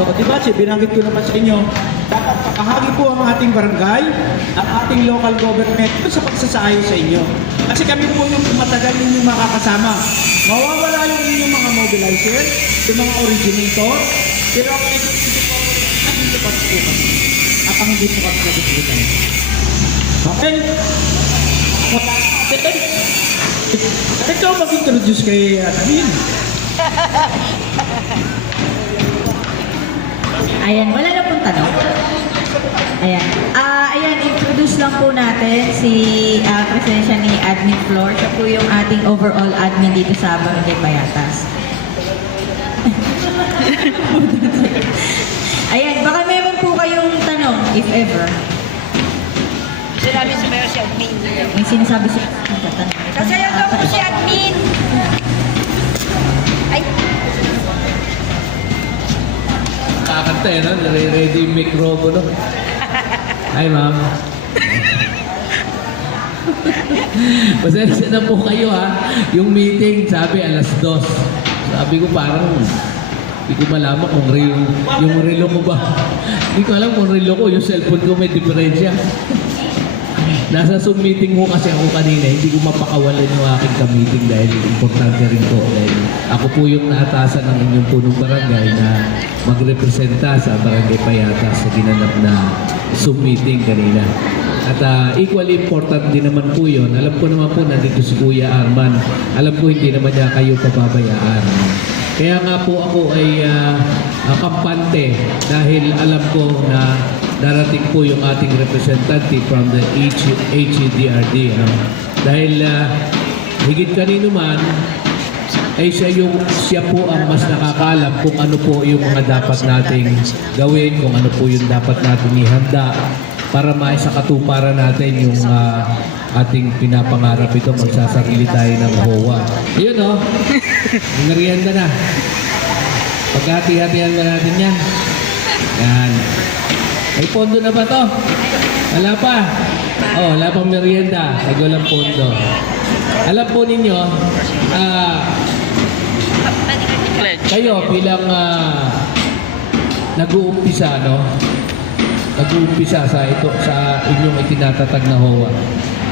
So, di ba, binanggit ko naman sa inyo, dapat makahagi po ang ating barangay, ang ating local government sa pagsasaayos sa inyo. Kasi kami po yung matagal ninyong makakasama. Mawawala yung inyong mga mobilizer, yung mga originator, pero ang nagsisimula po, nandito pa po kami. At ang hindi po kami nagsisimula. Okay? Wala natin. Ikaw mag-introduce kay admin. Ayan, wala na pong tanong. Ayan. Ayan, introduce lang po natin si presensya ni Admin Flor. Siya po yung ating overall admin dito sa Barangay Payatas. Ayan, baka meron po kayong tanong, if ever. Sinabi sa mayor si admin. May sinasabi si tanong. Kasi yung daw po si admin. Ay, Kakanta eh, no? Nare-ready yung mikropono. Hi, ma'am. Pasensya na po kayo, ha? Yung meeting, sabi, alas 2. Sabi ko parang, hindi ko malaman kung yung relo ko ba. Hindi ko alam kung relo ko, yung cellphone ko may diferensya. Nasa Zoom meeting ko kasi ako kanina, hindi ko mapakawalan yung aking ka-meeting dahil importante rin po. Dahil ako po yung naatasan ng inyong punong barangay na magrepresenta sa Barangay Payatas sa ginanap na Zoom meeting kanina. At equally important din naman po yun. Alam ko naman po nandito si Kuya Arman. Alam ko hindi naman niya kayo pababayaan. Kaya nga po ako ay kampante dahil alam ko na darating po yung ating representative from the HEDRD. Dahil higit kanino man, ay siya po ang mas nakakalam kung ano po yung mga dapat nating gawin, kung ano po yung dapat nating ihanda para maisakatuparan natin yung ating pinapangarap ito, magsasarili tayo ng HOA. Ayun o, merienda na. Paghati-hatihan ba natin yan? Yan. May pondo na ba to? Wala pa. Oh, wala pang merienda. Pag walang pondo. Alam po ninyo, kayo bilang nag-uumpisa, no? Nag-uumpisa sa inyong itinatatag na HOA.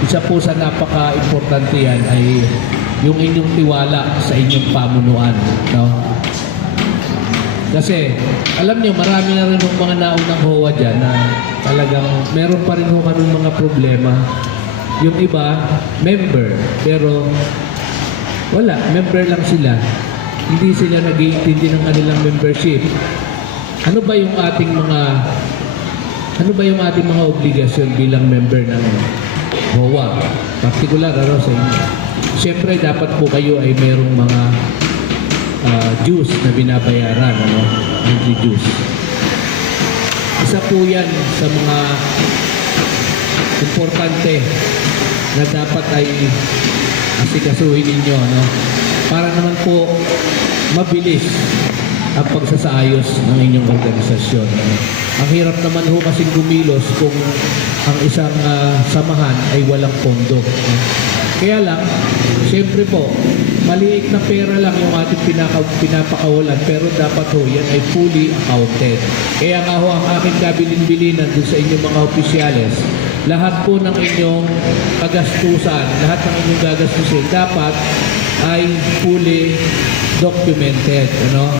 Isa po sa napaka-importante yan ay yung inyong tiwala sa inyong pamunuan, no? Kasi, alam nyo, marami na rin yung mga naunang HOA dyan na talagang meron pa rin yung mga problema. Yung iba, member, pero wala, member lang sila. Hindi sila nag-iintindi ng kanilang membership. Ano ba yung ating mga obligasyon bilang member ng HOA? Particular, sa inyo. Siyempre, dapat po kayo ay merong mga dues na binabayaran, monthly dues. Isa po yan sa mga importante na dapat ay asikasuhin ninyo, para naman po mabilis ang pagsasaayos ng inyong organisasyon. Ang hirap naman ho kasing gumilos kung ang isang samahan ay walang pondo. Kaya lang, siyempre po, maliit na pera lang yung ating pinapakawalan, pero dapat ho, yan ay fully accounted. Kaya nga ho, ang aking kabilin-bilinan doon sa inyong mga opisyales, lahat po ng inyong kagastusan, lahat ng inyong gagastusin, dapat ay fully documented.